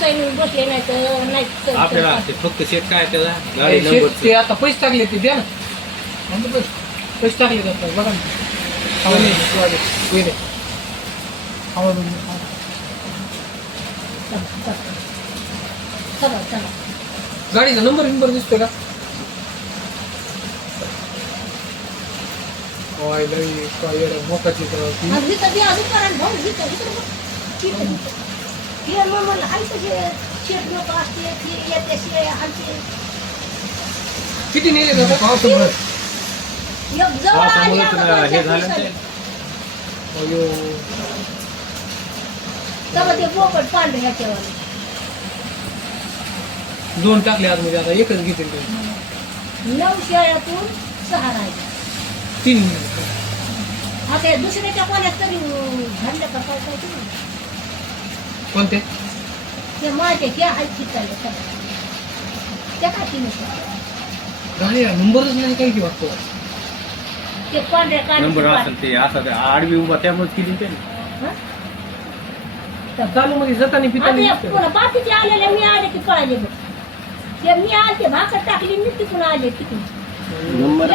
बसायला बसले नाही तर नाही आपल्याला ते फक्त शेत काय त्याला गाडी शेत नंबर ते आता पैसे टाकले ते द्या ना म्हणतो पैसे टाकले जातात बघा ना खावा नाही पहिले खावा चला चला गाडीचा नंबर दिसतोय का मोकाची अगदी कधी अजून करा भाऊ हे मग मला ऐकते शेत लोक असते ती येते शिवाय आणते किती नेले जातात पावसामुळे एक जवळ आली पावसामुळे हे झालं आता ते अयो तेव्हा ते बोकड पांढरे ह्याच्यावर 2 टाकले आतमध्ये आता एकच घेतील 9 शेळ्यातून 6 राहिले 3 आता दुसऱ्याच्या पाण्यात तरी झाडलं का काय काय तुम्ही कोणते ते माझे हे आहेत चित्ताले त्या काय केलं गाडी नंबरच नाही काही की वाटतो ते पांढऱ्या नंबर काढ असेल ते असा ते आडवी उभा त्यामुळेच केली ते चालू मध्ये जाताना पिताना बाकीचे आलेले मी आले की पळाले बघ ते मी आले भाकर टाकली मी तिकडून आले तिकडून नंबर